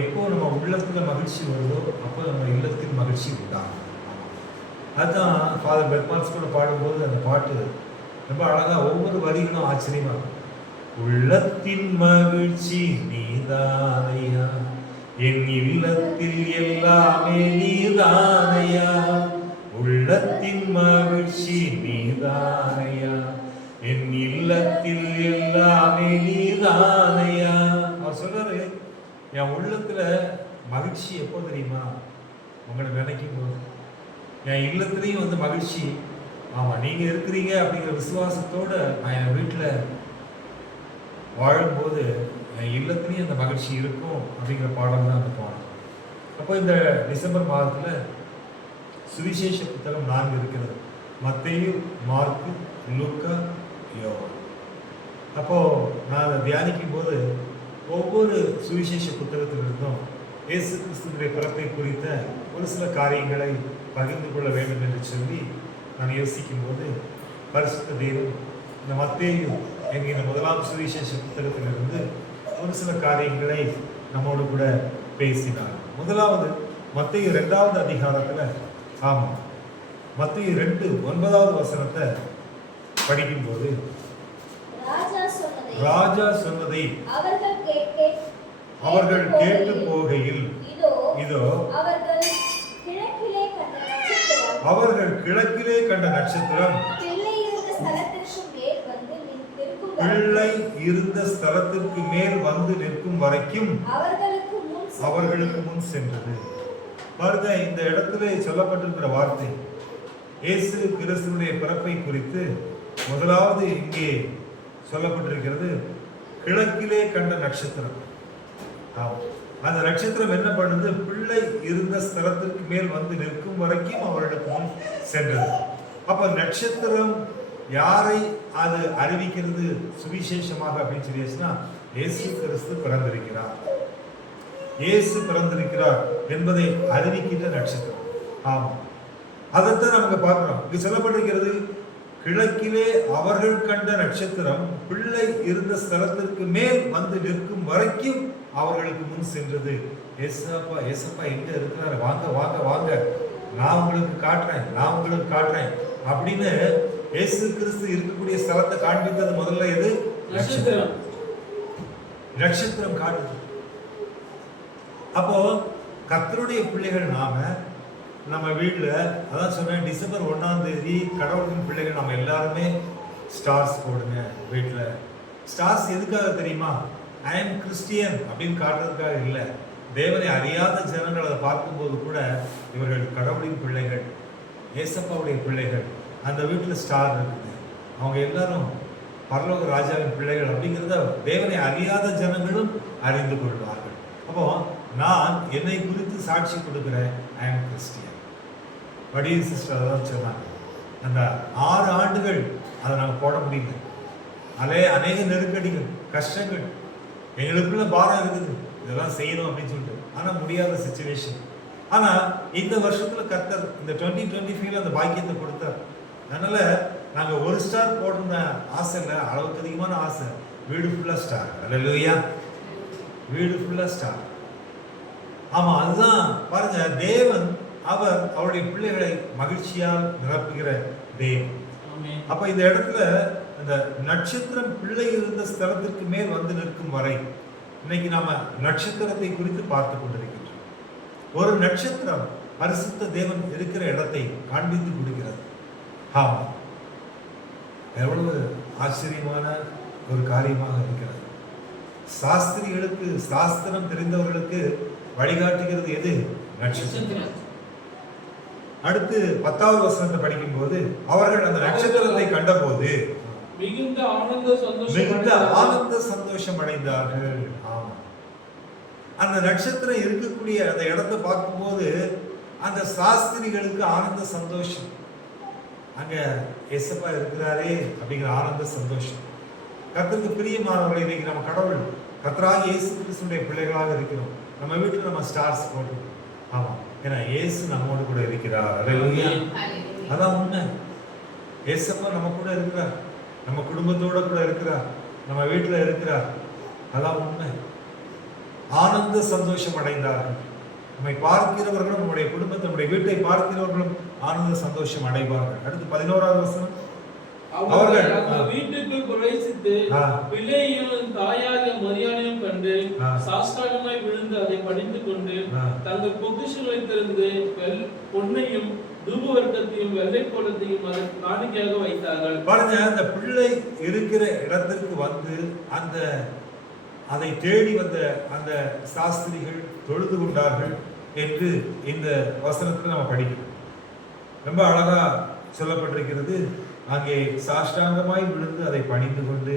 எப்போ நம்ம உள்ளத்துல மகிழ்ச்சி வருதோ அப்போ நம்ம இல்லத்தில் மகிழ்ச்சி உண்டாகும். அதுதான் ஃபாதர் பெர்மான்ஸ் கூட பாடும்போது அந்த பாட்டு ரொம்ப அழகா ஒவ்வொரு வரிகளும் ஆச்சரியமா இருக்கும். உள்ளத்தின் மகிழ்ச்சி நீதானையா, என் இல்லத்தில் எல்லாமே நீதானையா. உள்ளத்தின் மகிழ்ச்சி நீதானையா, என் இல்லத்தில் எல்லாமே நீதானையா. அவர் சொல்றாரு, என் உள்ளத்துல மகிழ்ச்சி எப்போ தெரியுமா? உங்களை நினைக்கும் போது. என் இல்லத்துலேயும் மகிழ்ச்சி. ஆமாம், நீங்கள் இருக்கிறீங்க அப்படிங்கிற விசுவாசத்தோடு நான் என் வீட்டில் வாழும்போது என் இல்லத்துலேயும் அந்த மகிழ்ச்சி இருக்கும் அப்படிங்கிற பாடம் தான் அந்த பாடம். அப்போ இந்த டிசம்பர் மாதத்தில் சுவிசேஷ புத்தகம் 4 இருக்கிறது. மத்தேயு, மார்க்கு, லூக்கா, யோவான். அப்போது நான் அதை தியானிக்கும் போது ஒவ்வொரு சுவிசேஷ புத்தகத்திலிருந்தும் இயேசு கிறிஸ்துவினுடைய பிறப்பை குறித்த ஒரு சில காரியங்களை பகிர்ந்து கொள்ள வேண்டும் என்று சொல்லி நான் யோசிக்கும் போது பரிசுத்த தேவன் இந்த மத்தேயு என்கிற 1ஆம் சுவிசேஷ புத்தகத்திலிருந்து ஒரு சில காரியங்களை நம்மோடு கூட பேசினார். முதலாவது மத்தேயு 2வது அதிகாரத்தில், ஆமாம், மத்தேயு 2:9வது வசனத்தை படிக்கும்போது, ராஜா சொன்னதை அவர்கள் கேட்டு போகையில், இதோ அவர்கள் கிழக்கிலே கண்ட நட்சத்திரம் பிள்ளை இருந்த ஸ்தலத்திற்கு மேல் வந்து நிற்கும் வரைக்கும் அவர்களுக்கு முன் சென்றது. பாருங்க, இந்த இடத்துல சொல்லப்பட்டிருக்கிற வார்த்தை இயேசு கிறிஸ்துவினுடைய பிறப்பை குறித்து முதலாவது இங்கே சொல்லப்பட்டிருக்கிறது. கிழக்கிலே கண்ட நட்சத்திரம். அந்த நட்சத்திரம் என்ன பண்ணுது? பிள்ளை இருந்த ஸ்தலத்திற்கு மேல் வந்து நிற்கும் வரைக்கும் அவர்களுக்கு முன் சென்றது. அப்ப நட்சத்திரம் யாரை அது அறிவிக்கிறது சுவிசேஷமாக அப்படின்னு சொல்லியாச்சுன்னா, இயேசு கிறிஸ்து பிறந்திருக்கிறார், இயேசு பிறந்திருக்கிறார் என்பதை அறிவிக்கின்ற நட்சத்திரம். ஆமா, அதைத்தான் நமக்கு பார்க்கிறோம். இங்கு சொல்லப்பட்டிருக்கிறது, கிழக்கிலே அவர்கள் கண்ட நட்சத்திரம் பிள்ளை இருந்த ஸ்தலத்திற்கு மேல் வந்து நிற்கும் வரைக்கும் அவர்களுக்கு முன் சென்றது. ஏசப்பா ஏசப்பா எங்க இருக்கிறாரு, வாங்க வாங்க வாங்க, நான் உங்களுக்கு காட்டுறேன், நான் உங்களுக்கு காட்டுறேன் அப்படின்னு இயேசு கிறிஸ்து இருக்கக்கூடிய ஸ்தலத்தை காண்பித்தது முதல்ல எது? நட்சத்திரம். நட்சத்திரம் காட்டுது. அப்போ கர்த்தருடைய பிள்ளைகள் நாம நம்ம வீட்டில், அதான் சொன்னேன், டிசம்பர் 1ஆம் தேதி கடவுளின் பிள்ளைகள் நம்ம எல்லாருமே ஸ்டார்ஸ் போடுங்க வீட்டில். ஸ்டார்ஸ் எதுக்காக தெரியுமா? ஐ எம் கிறிஸ்டியன் அப்படின்னு காட்டுறதுக்காக இல்லை. தேவனை அறியாத ஜனங்கள் அதை பார்க்கும்போது கூட இவர்கள் கடவுளின் பிள்ளைகள், ஏசப்பாவுடைய பிள்ளைகள், அந்த வீட்டில் ஸ்டார் இருக்குது, அவங்க எல்லாரும் பரலோக ராஜாவின் பிள்ளைகள் அப்படிங்கிறத தேவனை அறியாத ஜனங்களும் அறிந்து கொள்வார்கள். அப்போ நான் என்னை குறித்து சாட்சி கொடுக்குறேன், I am Christian. Vadivu sister அதான் சொன்னாங்க, அந்த 6 ஆண்டுகள் அதை நாங்கள் போட முடியல. அநேக நெருக்கடிகள், கஷ்டங்கள், எங்களுக்குள்ள பாரம் இருக்குது, இதெல்லாம் செய்யணும் அப்படின்னு சொல்லிட்டு, ஆனால் முடியாத சிச்சுவேஷன். ஆனால் இந்த வருஷத்தில் கர்த்தர் இந்த 2025 அந்த பாக்கியத்தை கொடுத்தார். அதனால நாங்கள் 1 ஸ்டார் போடுற ஆசை இல்லை, அளவுக்கு அதிகமான ஆசை. வீடு ஃபுல்லாக ஸ்டார். அல்லேலூயா, வீடு ஃபுல்லாக ஸ்டார். ஆமா, அதுதான் பாருங்க, தேவன் அவர் அவருடைய பிள்ளைகளை மகிழ்ச்சியால் நிரப்புகிற தேவன். அப்ப இந்த இடத்துல இந்த நட்சத்திரம் பிள்ளை இருந்த ஸ்தலத்திற்கு மேல் வந்து நிற்கும் வரை இன்னைக்கு நாம நட்சத்திரத்தை குறித்து பார்த்து கொண்டிருக்கின்றோம். ஒரு நட்சத்திரம் பரிசுத்த தேவன் இருக்கிற இடத்தை காண்பித்து கொடுக்கிறது. ஆமா, எவ்வளவு ஆச்சரியமான ஒரு காரியமாக இருக்கிறது. சாஸ்திரிகளுக்கு, சாஸ்திரம் தெரிந்தவர்களுக்கு வழிகாட்டுகிறது எது? நட்சத்திரம். அடுத்து 10வது வசனத்தை படிக்கும் போது, அவர்கள் அந்த நட்சத்திரத்தை கண்டபோது மிகுந்த ஆனந்த சந்தோஷம் அடைந்தார்கள். ஆமா, அந்த நட்சத்திரம் இருக்கக்கூடிய அந்த இடத்தை பார்க்கும்போது அந்த சாஸ்திரிகளுக்கு ஆனந்த சந்தோஷம். அங்க ஏசப்பா இருக்கிறாரே அப்படிங்கிற ஆனந்த சந்தோஷம். கர்த்தருக்கு பிரியமானவர்களை, இன்னைக்கு நம்ம கடவுள் கர்த்தராகிய இயேசு கிறிஸ்துவினுடைய பிள்ளைகளாக இருக்கிறோம். நம்ம வீட்டில் நம்ம ஸ்டார்ஸ் போட்டு, ஆமா, ஏன்னா இயேசு நம்மோடு கூட இருக்கிறார். அல்லேலூயா, அதான் உண்மை. ஏசப்பா நம்ம கூட இருக்கிறார், நம்ம குடும்பத்தோட கூட இருக்கிறார், நம்ம வீட்டில் இருக்கிறார். அதான் உண்மை. ஆனந்த சந்தோஷம் அடைந்தார்கள். நம்மை பார்க்கிறவர்களும் நம்முடைய குடும்பத்தை நம்முடைய வீட்டை பார்க்கிறவர்களும் ஆனந்த சந்தோஷம் அடைவார்கள். அடுத்து 11வது வசனம். அவர்கள் அந்த வீட்டுக்குள் பிரவேசித்து பிள்ளையையும் தாயாகிய மரியாதையும் கண்டு சாஷ்டாங்கமாய் விழுந்து அதை பணிந்து கொண்டு தங்கள் பொக்கிஷங்களை திறந்து பொன்னையும் தூபவர்க்கத்தையும் வெள்ளை கோலத்தையும் அதை காணிக்கையாக வைத்தார்கள். பாருங்க, அந்த பிள்ளை இருக்கிற இடத்திற்கு வந்து அதை தேடி வந்த அந்த சாஸ்திரிகள் தொழுது கொண்டார்கள் என்று இந்த வசனத்தில் நம்ம படிக்கிறோம். ரொம்ப அழகா சொல்லப்பட்டிருக்கிறது. அங்கே சாஷ்டாங்கமாய் விழுந்து அதை பணிந்து கொண்டு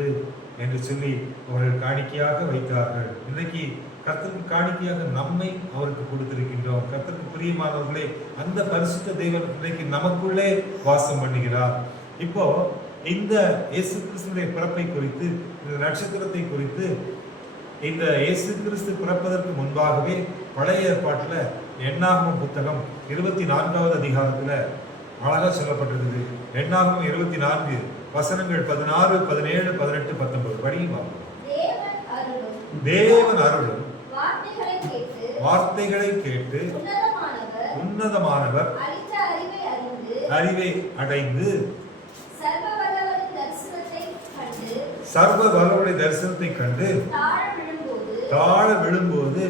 என்று சொல்லி அவர்கள் காணிக்கையாக வைத்தார்கள். இன்றைக்கு கர்த்தருக்கு காணிக்கையாக நம்மை அவருக்கு கொடுத்திருக்கின்றோம். கர்த்தருக்கு பிரியமானவர்களே, அந்த பரிசுத்த தேவன் இன்றைக்கு நமக்குள்ளே வாசம் பண்ணுகிறார். இப்போ இந்த இயேசு கிறிஸ்துவினுடைய பிறப்பை குறித்து, இந்த நட்சத்திரத்தை குறித்து, இந்த இயேசு கிறிஸ்து பிறப்பதற்கு முன்பாகவே பழைய ஏற்பாட்டில் எண்ணாகமம் புத்தகம் 24வது அதிகாரத்தில் அழகா சொல்லப்பட்டிருக்குது. எண்ணாகமம் 24 வசனங்கள் 16, 17, 18, 19 படியுமா. தேவன் அருளும் வார்த்தைகளை கேட்டு உன்னதமானவர் அறிவை அடைந்து சர்வ வல்லவருடைய தரிசனத்தை கண்டு தாழ விழும்போது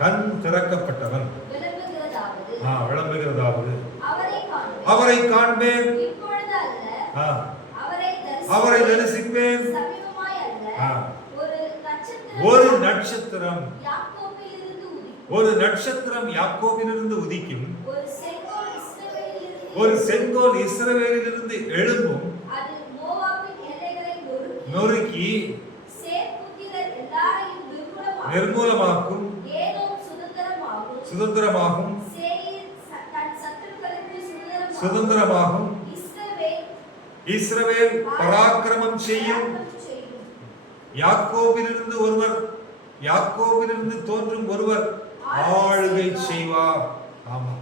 கண் திறக்கப்பட்டவன் விளம்புகிறதாவது அவரை காண்பேன், அவரை தரிசிப்பேன். ஒரு நட்சத்திரம் யாக்கோபிலிருந்து உதிக்கும், ஒரு செங்கோல் இஸ்ரவேலிலிருந்து எழும்பும், நொறுக்கி நிர்மூலமாக்கும், சுதந்திரமாகும் இஸ்ரவேல் பராக்கிரமம் செய்யும். யாக்கோபிலிருந்து தோன்றும் ஒருவர் ஆளுகை செய்வார். ஆமா,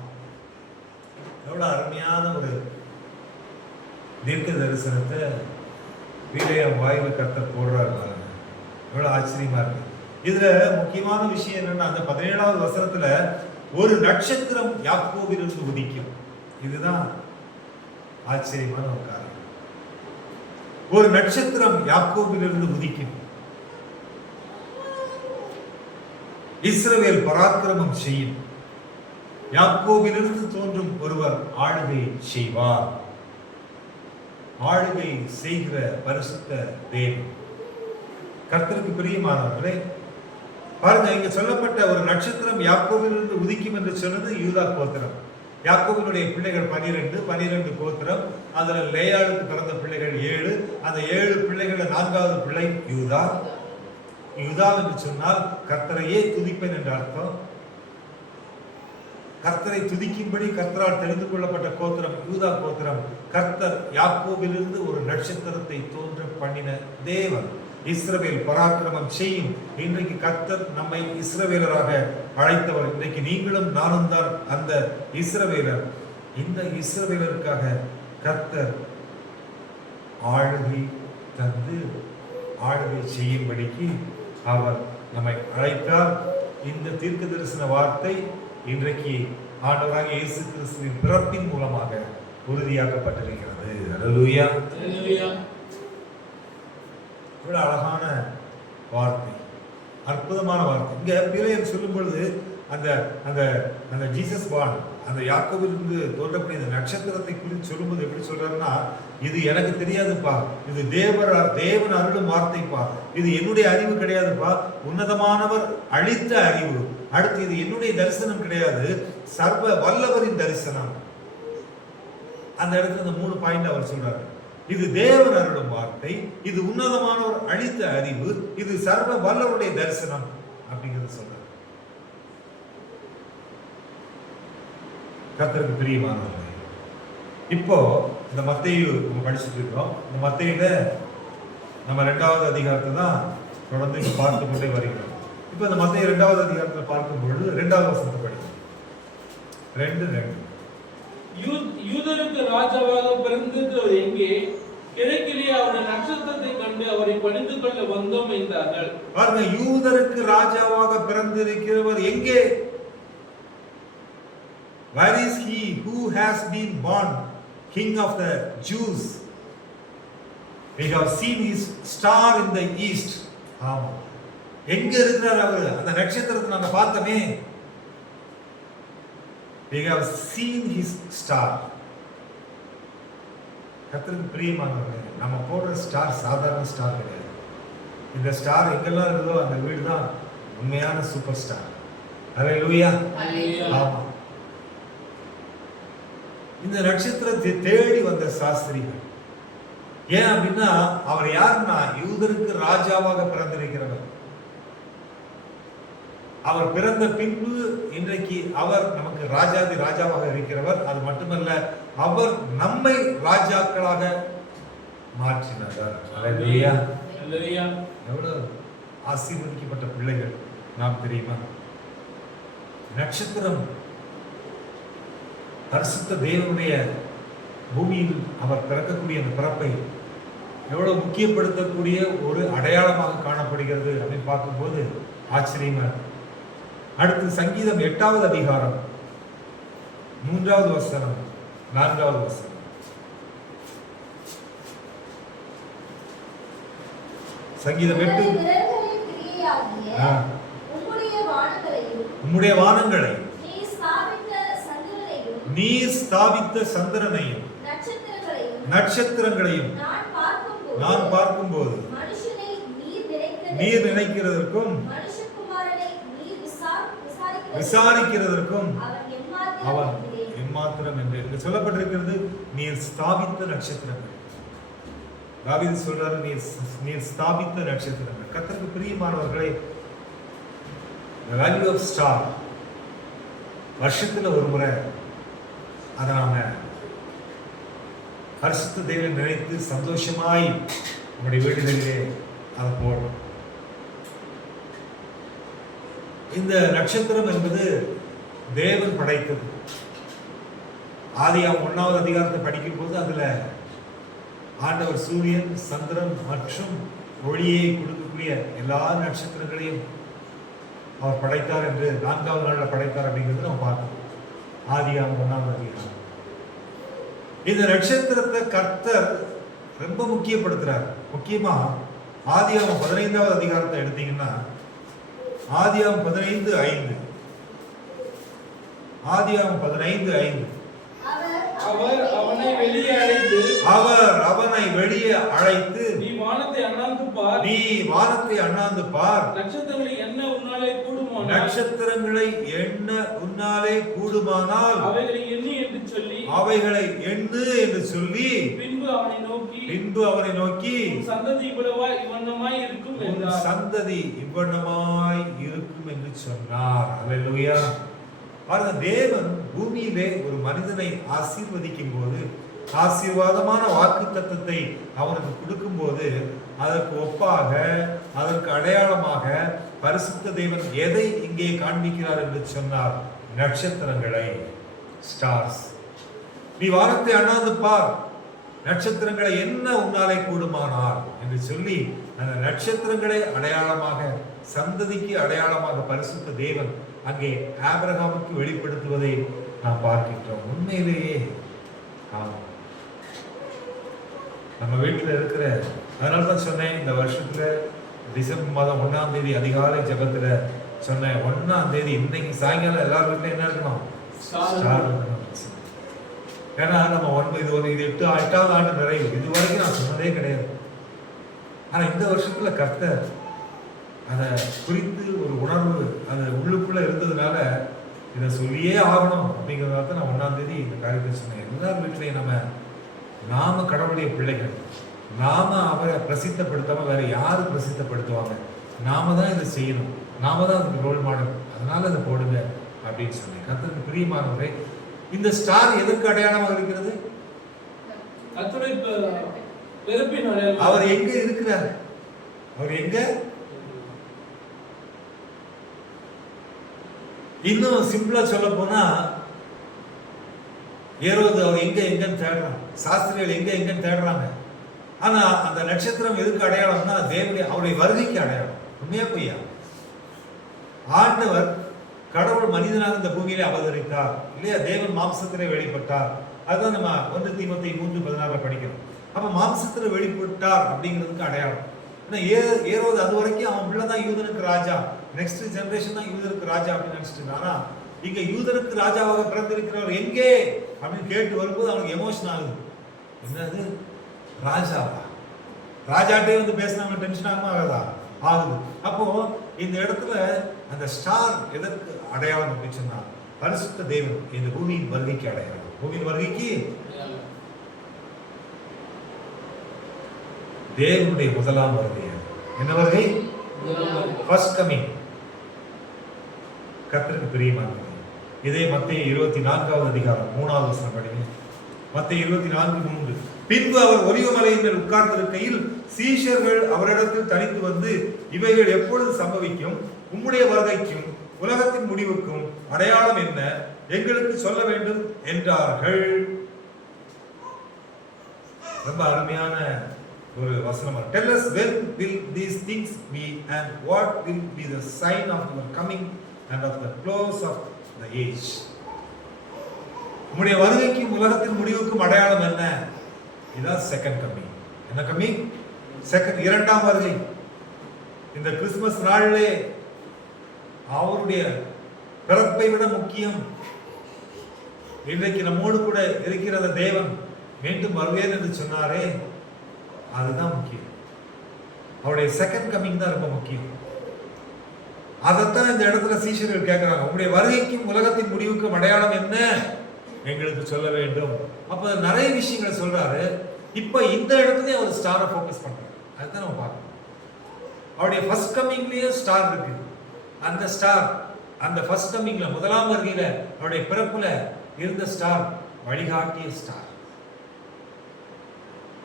எவ்வளவு அருமையான ஒரு தீர்க்க தரிசனத்தை வீரையம் வாய்வு கர்த்தர் போடுறாரு. எவ்வளவு ஆச்சரியமா இருக்கு. இதுல முக்கியமான விஷயம் என்னன்னா, அந்த 17வது வசனத்துல ஒரு நட்சத்திரம் யாக்கோபிலிருந்து உதிக்கும். இதுதான் ஆச்சரியமான ஒரு காரணம். ஒரு நட்சத்திரம் யாக்கோபிலிருந்து உதிக்கும், இஸ்ரவேல் பராக்கிரமம் செய்யும், யாக்கோபிலிருந்து தோன்றும் ஒருவர் ஆளுகை செய்வார். ஆளுகை செய்கிற பரிசுத்த தேவன் கர்த்தருக்கு பிரியமானவர்களே, பாருங்க, இங்க சொல்லப்பட்ட ஒரு நட்சத்திரம் யாக்கோபிலிருந்து உதிக்கும் என்று சொன்னது யூதா கோத்திரம். யாக்கோபினுடைய பிள்ளைகள் 12 கோத்திரம். அதுல லேயாளுக்கு பிறந்த பிள்ளைகள் 7. அந்த 7 பிள்ளைகள் 4வது பிள்ளை யூதா. யூதா என்று சொன்னால் கர்த்தரையே துதிப்பேன் என்ற அர்த்தம். கர்த்தரை துதிக்கும்படி கர்த்தரால் தெரிந்து கொள்ளப்பட்ட கோத்திரம் யூதா கோத்திரம். கர்த்தர் யாக்கோபிலிருந்து ஒரு நட்சத்திரத்தை தோன்ற பண்ணின தேவன். இஸ்ரவேல் பராக்கிரமம் செய்யும். இன்றைக்கு கர்த்தர் நம்மை இஸ்ரவேலராக அழைத்தவர். இன்றைக்கு நீங்களும் நானும் தான் அந்த இஸ்ரவேலர். இந்த இஸ்ரவேலருக்காக கர்த்தர் ஆளுகை தந்து ஆளுகை செய்யும்படிக்கு அவர் நம்மை அழைத்தார். இந்த தீர்க்க தரிசன வார்த்தை இன்றைக்கு ஆண்டவராக இயேசு கிறிஸ்துவின் பிறப்பின் மூலமாக உறுதியாக்கப்பட்டிருக்கிறது. அல்லேலூயா. இவ்வளவு அழகான வார்த்தை, அற்புதமான வார்த்தை. இங்க பிலேயம் சொல்லும் பொழுது அந்த அந்த அந்த ஜீசஸ் பான், அந்த யாக்கோபிலிருந்து தோன்றக்கூடிய இந்த நட்சத்திரத்தை குறித்து சொல்லும்போது எப்படி சொல்றாருன்னா, இது எனக்கு தெரியாதுப்பா, இது தேவன் அருளும் வார்த்தைப்பா, இது என்னுடைய அறிவு கிடையாதுப்பா, உன்னதமானவர் அளித்த அறிவு. அடுத்து இது என்னுடைய தரிசனம் கிடையாது, சர்வ வல்லவரின் தரிசனம். அந்த இடத்துல இந்த 3 பாயிண்ட் அவர் சொல்றாரு. இது தேவன் அருளும் வார்த்தை, இது உன்னதமானவர் அளித்த அறிவு, இது சர்வ வல்லவருடைய தரிசனம் அப்படிங்கிறது சொல்றாரு. கர்த்தருக்கு பிரியமானவர்களே, இப்போ இந்த மத்தேயு நம்ம படிச்சுட்டு இருக்கோம். இந்த மத்தேயுல நம்ம 2வது அதிகாரத்தை தான் தொடர்ந்து இங்க பார்த்து கொண்டே வருகிறோம். இப்போ இந்த மத்தேயு 2வது அதிகாரத்தில் பார்க்கும் பொழுது 2வது வசனத்தை படிக்கிறோம். 2:2 யூதருக்கு ராஜாவாக பிறந்திருக்கிறவர் எங்கே? கிழக்கிலே அவருடைய நட்சத்திரத்தை கண்டு அவரை பணிந்து கொள்ள வந்தோம் என்றார்கள். பாருங்க, யூதருக்கு ராஜாவாக பிறந்திருக்கிறவர் எங்கே? Where is he who has been born king of the Jews? We have seen his star in the east. ஆமா, எங்க இருக்கிறார் அவர்? அந்த நட்சத்திரத்தை நாங்க பார்த்தோமே. We have seen his star. கர்த்தருக்கு பிரியமானவர்களே, நம்ம போடுற ஸ்டார் சாதாரண ஸ்டார் கிடையாது. இந்த ஸ்டார் எங்கெல்லாம் இருக்குதோ அந்த வீடு தான் உண்மையான சூப்பர் ஸ்டார். ஹல்லேலூயா. ஆமா, இந்த நட்சத்திரத்தை தேடி வந்த சாஸ்திரிகள். ஏன் அப்படின்னா அவர் யாருன்னா யூதருக்கு ராஜாவாக பிறந்திருக்கிறவர். அவர் பிறந்த பின்பு இன்றைக்கு அவர் நமக்கு ராஜாதி ராஜாவாக இருக்கிறவர். அது மட்டுமல்ல, அவர் நம்மை ராஜாக்களாக மாற்றினார். ஹல்லேலூயா. ஹல்லேலூயா. எவ்வளவு ஆசீர்வதிக்கப்பட்ட பிள்ளைகள் நாம் தெரியுமா? நட்சத்திரம் பரிசுத்த தேவனுடைய பூமியில் அவர் பிறக்கக்கூடிய அந்த பிறப்பை எவ்வளவு முக்கியப்படுத்தக்கூடிய ஒரு அடையாளமாக காணப்படுகிறது அப்படின்னு பார்க்கும்போது ஆச்சரியமா இருக்கு. அடுத்து சங்கீதம் 8வது அதிகாரம் 3வது வசனம் 4வது வசனம். சங்கீதம் 8. உம்முடைய வானங்களை நீ ஸ்தாபித்த சந்திரனையும் நட்சத்திரங்களையும் நான் பார்க்கும்போது நீர் நினைக்கிறதற்கும் விசாரிக்கிறதற்கும் அவன் எம்மாத்திரம் என்று இங்கு சொல்லப்பட்டிருக்கிறது. நீர் ஸ்தாபித்த நட்சத்திரங்கள். தாவீது சொல்றாரு, நீர் ஸ்தாபித்த நட்சத்திரங்கள். கர்த்தருக்கு பிரியமானவர்களே, the value of star வருஷத்துல ஒரு முறை அதை நாம பரிசுத்த தேவனை நினைத்து சந்தோஷமாய் நம்முடைய வீடுகளிலே அதை போடுறோம். இந்த நட்சத்திரம் என்பது தேவன் படைத்தது. ஆதியாகமம் 1வது அதிகாரத்தை படிக்கும் போது அதுல ஆண்டவர் சூரியன், சந்திரன் மற்றும் ஒளியை கொடுக்கக்கூடிய எல்லா நட்சத்திரங்களையும் அவர் படைத்தார் என்று 4வது நாள்ல படைத்தார் அப்படிங்கிறது நம்ம பார்க்கணும். ஆதியாகமம் 1வது அதிகாரம். இந்த நட்சத்திரத்தை கர்த்தர் ரொம்ப முக்கியப்படுத்துறார். முக்கியமா ஆதியாகமம் 15வது அதிகாரத்தை எடுத்தீங்கன்னா, ஆதியாகமம் 15:5. ஆதியாகமம் 15:5. அவர் அவனை வெளியே அழைத்து நீ வானத்தை அண்ணாந்து பார், நட்சத்திரங்களை எண்ண உன்னாலே கூடுமானால் அவைகளை எண்ணு என்று சொல்லி பின்பு அவனை நோக்கி சந்ததி இவ்வண்ணமாய் இருக்கும் என்று சொன்னார். அல்லேலூயா. பாருங்க, தேவன் பூமியிலே ஒரு மனிதனை ஆசீர்வதிக்கும் போது, ஆசீர்வாதமான வாக்குத்தத்தத்தை அவனுக்கு கொடுக்கும் போது, அதற்கு ஒப்பாக, அதற்கு அடையாளமாக பரிசுத்த தேவன் எதை இங்கே காண்பிக்கிறார் என்று சொன்னார்? நட்சத்திரங்களை, ஸ்டார்ஸ். நீ வானத்தை அண்ணாந்து பார், நட்சத்திரங்களை என்ன உன்னாலே கூடுமானார் என்று சொல்லி அந்த நட்சத்திரங்களை அடையாளமாக, சந்ததிக்கு அடையாளமாக பரிசுத்த தேவன் அங்கே ஆபிரகாமுக்கு வெளிப்படுத்துவதை நாம் பார்க்கின்றோம். உண்மையிலேயே நம்ம வீட்டில் இருக்கிற, அதனால்தான் சொன்னேன், இந்த வருஷத்துல டிசம்பர் மாதம் 1ஆம் தேதி அதிகாலை ஜெபத்துல சொன்னேன், 1ஆம் தேதி இன்னைக்கு சாயங்காலம் எல்லார் வீட்லயும் என்ன இருக்கணும்? ஸ்டார் இருக்கணும். ஏன்னா நம்ம இது 8வது ஆண்டு நிறைவு. இது வரைக்கும் நான் சொன்னதே கிடையாது. ஆனா இந்த வருஷத்துல கர்த்தர் அதை குறித்து ஒரு உணர்வு அது உள்ளுக்குள்ள இருந்ததுனால இதை சொல்லியே ஆகணும் அப்படிங்கிறதால தான் நான் 1ஆம் தேதி இந்த காரியத்தை சொன்னேன். எல்லார் வீட்லையும் நாம கடவுளுடைய பிள்ளைகள், நாம அவரை பிரசித்தப்படுத்தாம வேற யாரு பிரசித்தப்படுத்துவாங்க? நாம தான் இதை செய்யணும், நாம தான் அதுக்கு ரோல் மாடல். அதனால அதை போடுங்க அப்படின்னு சொன்னேன். கர்த்தருக்கு பிரியமானவரே, இந்த ஸ்டார் எதற்கு அடையாளமாக இருக்கிறது? அவர் எங்க இருக்கிறார்? அவர் எங்க? இன்னும் சிம்பிளா சொல்ல போனா, ஏரோது அவர் எங்கன்னு தேடுறான், சாஸ்திரிகள் எங்கன்னு தேடுறாங்க. ஆனா அந்த நட்சத்திரம் எதுக்கு அடையாளம்னா தேவனுடைய அவருடைய வருகைக்கு அடையாளம். உண்மையா பொய்யா? ஆண்டவர் கடவுள் மனிதனாக இந்த பூமியிலே அவதரித்தார் இல்லையா? தேவன் மாம்சத்திலே வெளிப்பட்டார். அதுதான் நம்ம 1 தீமோத்தேயு 3:16 படிக்கிறோம். அப்ப மாம்சத்துல வெளிப்பட்டார் அப்படிங்கிறதுக்கு அடையாளம். ஏன்னா ஏரோது அது வரைக்கும் அவன் பிள்ளை தான் யூதனுக்கு ராஜா, நெக்ஸ்ட் ஜெனரேஷன் தான் யூதருக்கு ராஜா அப்படின்னு நினைச்சிட்டு இருந்தான். ஆனா இங்க யூதருக்கு ராஜாவாக பிறந்திருக்கிறவர் எங்கே அப்படின்னு கேட்டு வரும்போது அவனுக்கு எமோஷன் ஆகுது. என்னது ராஜாவா? ராஜாட்டே வந்து பேசினாங்க, டென்ஷன் ஆகுமா ஆகாதா? ஆகுது. அப்போ இந்த இடத்துல அந்த ஸ்டார் எதற்கு அடையாளம் அப்படின்னு சொன்னா பரிசுத்த தேவன் இந்த பூமியின் வருகைக்கு அடையாளம். பூமியின் வருகைக்கு தேவனுடைய முதலாம் வருகை. என்ன வருகை? First coming. கர்த்தருக்கு பிரியமானது. இதே மத்தேயு 24வது அதிகாரம் 3வது வசனம் படிங்க. மத்தேயு 24:3. பின்பு அவர் ஒலிவ மலையின் மேல் உட்கார்ந்திருக்கையில் சீஷர்கள் அவரிடத்தில் தனித்து வந்து, இவைகள் எப்பொழுது சம்பவிக்கும்? உம்முடைய வருகைக்கும் உலகத்தின் முடிவுக்கும் அடையாளம் என்ன? எங்களுக்கு சொல்ல வேண்டும் என்றார்கள். ரொம்ப அருமையான ஒரு வசனம். Tell us when will these things be and what will be the sign of your coming and of the close of the age. உம்முடைய வருகைக்கும் உலகத்தின் முடிவுக்கும் அடையாளம் என்ன? இதான் செகண்ட் கமிங். என்ன கமிங்? செகண்ட், இரண்டாம் வருகை. இந்த கிறிஸ்துமஸ் நாளிலே அவருடைய பிறப்பை விட முக்கியம் இன்றைக்கு நம்மோடு கூட இருக்கிற தேவன் மீண்டும் வருவேன் என்று சொன்னாரே, அதுதான் முக்கியம். அவருடைய செகண்ட் கமிங் தான் ரொம்ப முக்கியம். அதைத்தான் இந்த இடத்துல சீஷர்கள் கேட்கிறாங்க. உங்களுடைய வருகைக்கும் உலகத்தின் முடிவுக்கும் அடையாளம் என்ன? எங்களுக்கு சொல்ல வேண்டும். அப்ப நிறைய விஷயங்களை சொல்றாரு. இப்ப இந்த இடத்துல அவர் ஸ்டாரை ஃபோக்கஸ் பண்றாரு. அதுதான் நம்ம பார்க்கணும். அவருடைய ஃபர்ஸ்ட் கமிங்லயே ஸ்டார் இருக்கு. அந்த ஸ்டார் அந்த ஃபர்ஸ்ட் கமிங்ல முதலாம் வருகையில அவருடைய பிறப்புல இருந்த ஸ்டார் வழிகாட்டிய ஸ்டார்.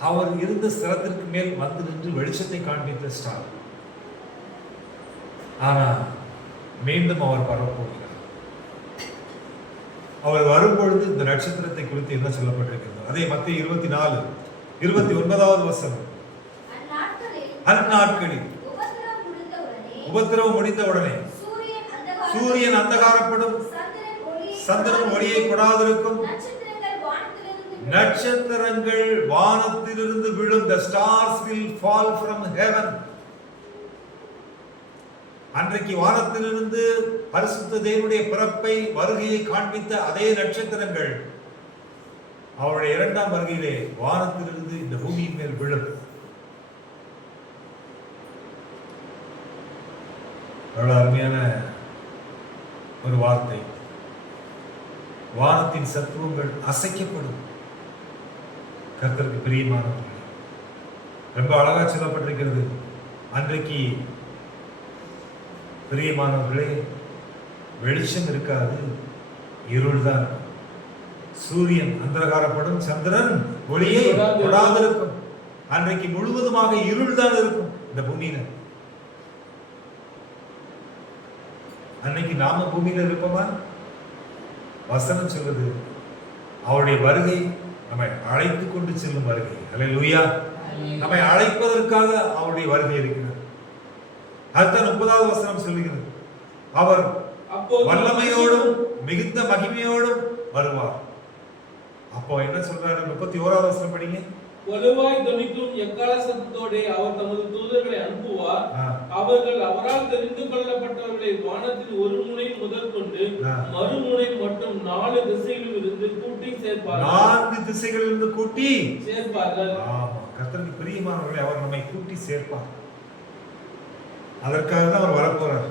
அவர் இருந்த ஸ்தலத்திற்கு மேல் வந்து நின்று வெளிச்சத்தை காண்பித்த ஸ்டார். ஆனா மீண்டும் அவர் பரவப்போகிறார். அவர் வரும்பொழுது இந்த நட்சத்திரத்தை குறித்து என்ன சொல்லப்பட்டிருக்கிறது? அதே மத்தேயு 24:29வது வசனம். அந்நாட்களில் உபத்திரவம் முடிந்தவுடனே சூரியன் அந்தகாரப்படும், சந்திரன் ஒளியை கொடாதிருக்கும், நட்சத்திரங்கள் வானத்திலிருந்து விழும். The stars will fall from heaven. அன்றைக்கு வானத்திலிருந்து பரிசுத்த தேவனுடைய பிறப்பை வருகையை காண்பித்த அதே நட்சத்திரங்கள் அவருடைய இரண்டாம் வருகையிலே வானத்திலிருந்து இந்த பூமியின் மேல் விழும். அவ்வளவு அருமையான ஒரு வார்த்தை. வானத்தின் சத்துவங்கள் அசைக்கப்படும். கர்த்தருக்கு பிரியமானவர்களே, ரொம்ப அழகா சொல்லப்பட்டிருக்கிறது. அன்றைக்கு பிரியமானவர்களே, வெளிச்சம் இருக்காது, இருள் தான். சூரியன் அந்தகாரப்படும், சந்திரன் ஒளியை கொடாதிருக்கும். அன்றைக்கு முழுவதுமாக இருள் தான் இருக்கும் இந்த பூமியில. அன்னைக்கு நாம பூமியில இருப்போமா? வசனம் சொல்லுது, அவருடைய வருகை நம்மை அழைத்து கொண்டு செல்லும் வருகை. அல்லேலூயா. நம்மை அழைப்பதற்காக அவருடைய வருகை இருக்கிறது. அதுதான் 30வது வசனம் சொல்லுகிறது. அவர் வல்லமையோடும் மிகுந்த மகிமையோடும் வருவார். அப்போ என்ன சொல்றாரு? 31வது வசனம் படிங்க. வலுவாய் தொனிக்கும் எக்கால சத்தத்தோடே அவர் தமது தூதர்களை அனுப்புவார். அவர்கள் அவரால் தெரிந்து கொள்ளப்பட்டவர்களை வானத்தின் ஒரு முனை முதல் கொண்டு மறுமுனை மட்டும் 4 திசைகளில் இருந்து கூட்டி சேர்ப்பார்கள். 4 திசைகளில் இருந்து கூட்டி சேர்ப்பார்கள். ஆமா, கர்த்தருக்கு பிரியமானவர்களை அவர் நம்மை கூட்டி சேர்ப்பார். அதற்காக தான் அவர் வரப்போறார்.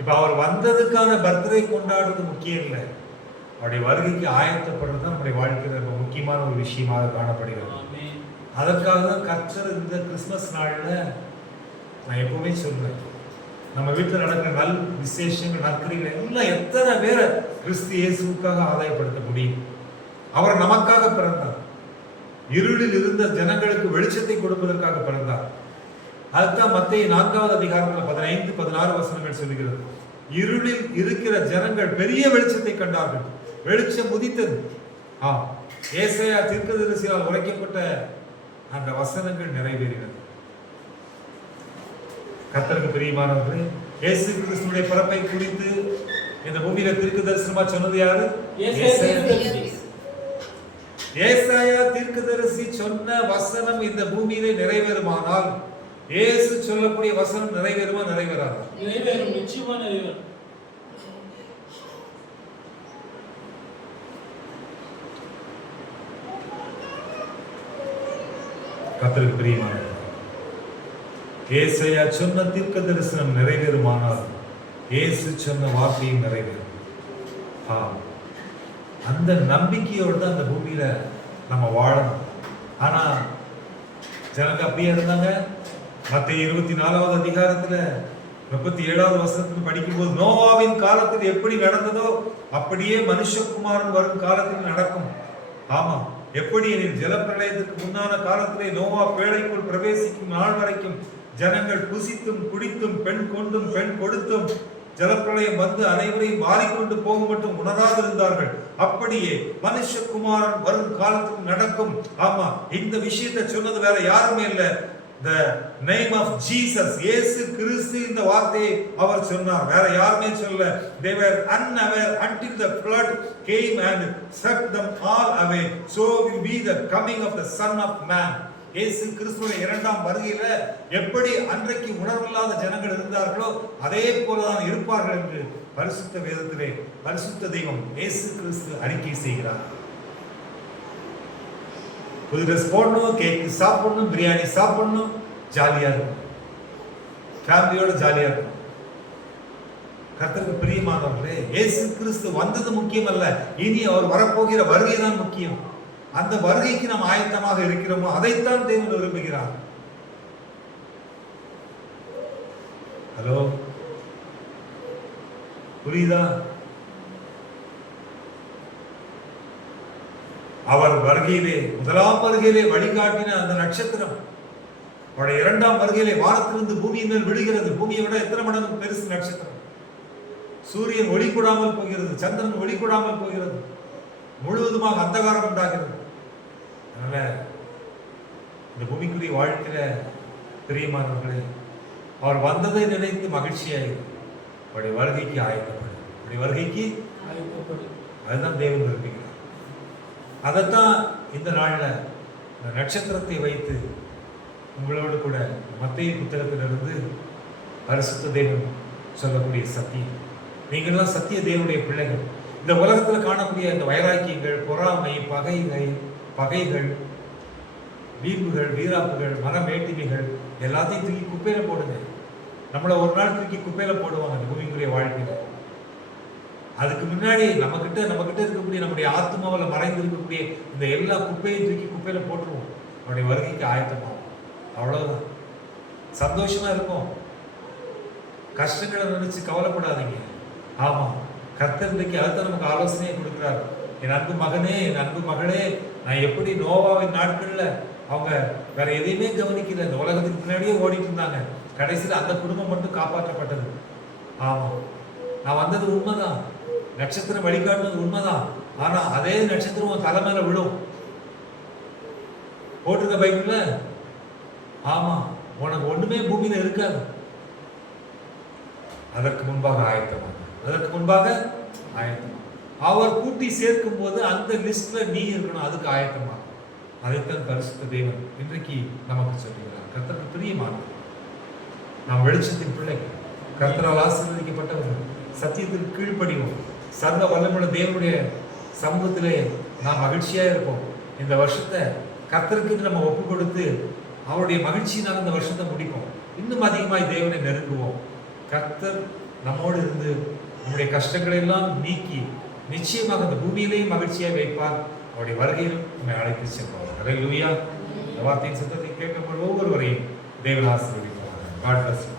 இப்ப அவர் வந்ததுக்கான பர்த்டே கொண்டாடுறது முக்கியம் இல்லை. அவருடைய வருகைக்கு ஆயத்தப்படுறது தான் நம்முடைய வாழ்க்கையில் ரொம்ப முக்கியமான ஒரு விஷயமாக காணப்படுகிறது. அதற்காக தான் கர்த்தர் இந்த கிறிஸ்துமஸ் நாள்ல நான் எப்பவுமே சொல்றேன், நம்ம வீட்டில் நடக்கிற நல் விசேஷங்கள், நற்கிரிகள் எல்லாம் எத்தனை பேரை கிறிஸ்து இயேசுக்காக ஆதாயப்படுத்த முடியும். அவர் நமக்காக பிறந்தார். இருளில் இருந்த ஜனங்களுக்கு வெளிச்சத்தை கொடுப்பதற்காக பிறந்தார். அதுதான் மத்தேயு 4வது அதிகாரத்தில் 15-16 வசனங்கள் சொல்லுகிறது. இருளில் இருக்கிற ஜனங்கள் பெரிய வெளிச்சத்தை கண்டார்கள், வெளிச்சம் உதித்தது. ஏசாயா தீர்க்கதரிசியால் உரைக்கப்பட்ட அந்த வசனங்கள் நிறைவேறினது. கர்த்தருக்கு பிரியமானவர்களே, இயேசு கிறிஸ்துவுடைய பிறப்பை குறித்து இந்த பூமியில தீர்க்கதரிசனமா சொன்னது யாரு? ஏசாயா தீர்க்கதரிசி சொன்ன வசனம் இந்த பூமியிலே நிறைவேறுமானால் இயேசு சொல்லக்கூடிய வசனம் நிறைவேறுமா நிறைவேறாதா? நிறைவேறும், நிச்சயமா நிறைவேறும். கர்த்தருக்கு பிரியமானவர்களே, ஏசாயா சொன்ன தீர்க்க தரிசனம் நிறைவேறுமானால் இயேசு சொன்ன வார்த்தையும் நிறைவேறும். அந்த நம்பிக்கையோடு தான் அந்த பூமியில நம்ம வாழணும். ஆனா ஜனங்க அப்படியே இருந்தாங்க. மத்திய 24வது அதிகாரத்துல 37வது வசனத்தில் படிக்கும்போது, நோவாவின் காலத்தில் எப்படி நடந்ததோ அப்படியே மனுஷகுமாரன் வரும் காலத்தில் நடக்கும். ஆமா, எப்படி எனில் ஜலப்பிரளயத்துக்கு முன்னான காலத்திலே நோவா பேழைக்குள் பிரவேசிக்கும் நாள் வரைக்கும் ஜனங்கள் புசித்தும் குடித்தும் பெண் கொண்டும் பெண் கொடுத்தும் ஜலப்பிரளயம் வந்து அனைவரையும் மாறிக்கொண்டு போக மட்டும் உணராதிருந்தார்கள். அப்படியே மனுஷகுமாரன் வரும் காலத்தில் நடக்கும். ஆமா, இந்த விஷயத்தை சொன்னது வேற யாருமே இல்ல, the name of Jesus, இயேசு கிறிஸ்து இந்த வார்த்தையை அவர் சொன்னார், வேற யாருமே சொல்லல. They were unaware until the flood came and swept them all away. So will be the coming of the Son of Man. இயேசு கிறிஸ்துவின் இரண்டாம் வருகையில எப்படி அன்றைக்கு உணர்வில்லாத ஜனங்கள் இருந்தார்களோ அதே போலதான் இருப்பார்கள் என்று பரிசுத்த வேதத்திலே பரிசுத்த தெய்வம் இயேசு கிறிஸ்து அறிக்கை செய்கிறார். புது ட்ரெஸ் போடணும், கேக்கு சாப்பிடணும், பிரியாணி சாப்பிடணும், ஜாலியா இருக்கும், ஃபேமிலியோட ஜாலியா இருக்கும். கர்த்தருக்கு பிரியமானவர்களே, இயேசு கிறிஸ்து வந்தது முக்கியம் அல்ல, இனி அவர் வரப்போகிற வருகை தான் முக்கியம். அந்த வருகைக்கு நாம் ஆயத்தமாக இருக்கிறோமோ அதைத்தான் தேவன் விரும்புகிறார். ஹலோ, புரியுதா? அவர் வருகையிலே, முதலாம் வருகையிலே வழிகாட்டின அந்த நட்சத்திரம் அவருடைய இரண்டாம் வருகையிலே வானத்திலிருந்து பூமியின் மேல் விழுகிறது. பூமியை விட எத்தனை மடங்கு பெருசு நட்சத்திரம். சூரியன் ஒளி கூடாமல் போகிறது, சந்திரன் ஒளி கூடாமல் போகிறது, முழுவதுமாக அந்தகாரம் உண்டாகிறது. அதனால இந்த பூமிக்குரிய வாழ்க்கையில பிரியமானவர்களே, அவர் வந்ததை நினைத்து மகிழ்ச்சியாயிரு, அவருடைய வருகைக்கு ஆயத்தப்படும், அவருடைய வருகைக்கு ஆயத்தப்படும். அதுதான் தேவன் விரும்புகிறார். அதைத்தான் இந்த நாள்ல இந்த நட்சத்திரத்தை வைத்து உங்களோடு கூட மத்தேயு புத்தகத்திலிருந்து பரிசுத்த தேவன் சொல்லக்கூடிய சத்தியம். நீங்கள்லாம் சத்திய தேவனுடைய பிள்ளைகள். இந்த உலகத்துல காணக்கூடிய இந்த வைராக்கியங்கள், பொறாமை, பகைகள், வீம்புகள், வீராப்புகள், மனமேட்டிமைகள் எல்லாத்தையும் தூக்கி குப்பையில போடுங்க. நம்மளை ஒரு நாள் தூக்கி குப்பையில போடுவாங்க இந்த பூமிக்குரிய வாழ்க்கையில. அதுக்கு முன்னாடி நம்ம கிட்ட இருக்கக்கூடிய நம்முடைய ஆத்மாவில் மறைந்து இருக்கக்கூடிய இந்த எல்லா குப்பையும் தூக்கி குப்பையில போட்டுருவோம். அவருடைய வருகைக்கு ஆயத்தமாகும். அவ்வளவுதான். சந்தோஷமா இருக்கும். கஷ்டங்களை நினைச்சு கவலைப்படாதீங்க. ஆமா, கர்த்தர் இன்றைக்கு அதுதான் நமக்கு ஆலோசனையை கொடுக்கிறார். என் அன்பு மகனே, என் அன்பு மகளே, நான் எப்படி நோவாவின் நாட்கள்ல அவங்க வேற எதையுமே கவனிக்கல, இந்த உலகத்துக்கு முன்னாடியே ஓடிட்டு இருந்தாங்க, கடைசியில் அந்த குடும்பம் மட்டும் காப்பாற்றப்பட்டது. ஆமா, நான் வந்தது உண்மைதான், நட்சத்திரம் வழிகாட்டுனது உண்மைதான். ஆனா அதே நட்சத்திரம் உன் தலை மேல விழும் போட்டிருக்க பைபிள்ல. ஆமா, உனக்கு ஒண்ணுமே பூமியில இருக்காது. அதற்கு முன்பாக ஆயத்தமாக, அதற்கு முன்பாக ஆயத்தமாக. அவர் கூட்டி சேர்க்கும் போது அந்த லிஸ்ட்ல நீ இருக்கணும், அதுக்கு ஆயத்தமாக. அதைத்தான் பரிசுத்த தேவன் இன்றைக்கு நமக்கு சொல்லுகிறார். கர்த்தருக்கு பிரியமானது. நாம் வெளிச்சத்தின் பிள்ளைகள், கர்த்தரால் ஆசீர்வதிக்கப்பட்டவர்கள், சத்தியத்திற்கு கீழ்ப்படிவோம், சர்வ வல்லமுள்ள தேவனுடைய சமூகத்திலே நாம் மகிழ்ச்சியா இருப்போம். இந்த வருஷத்தை கர்த்தருக்கு நம்ம ஒப்பு கொடுத்து அவருடைய மகிழ்ச்சியினால் இந்த வருஷத்தை முடிப்போம். இன்னும் அதிகமாய் தேவனை நெருங்குவோம். கர்த்தர் நம்மோடு இருந்து நம்முடைய கஷ்டங்களை எல்லாம் நீக்கி நிச்சயமாக அந்த பூமியிலேயும் மகிழ்ச்சியாக வைப்பார். அவருடைய வருகையிலும் நம்மை அழைத்து செல்வார். அல்லேலூயா. இந்த வார்த்தையின் சத்தத்தை கேட்கப்படும் ஒவ்வொருவரையும் தேவன் ஆசீர்வதிப்பார். God bless you.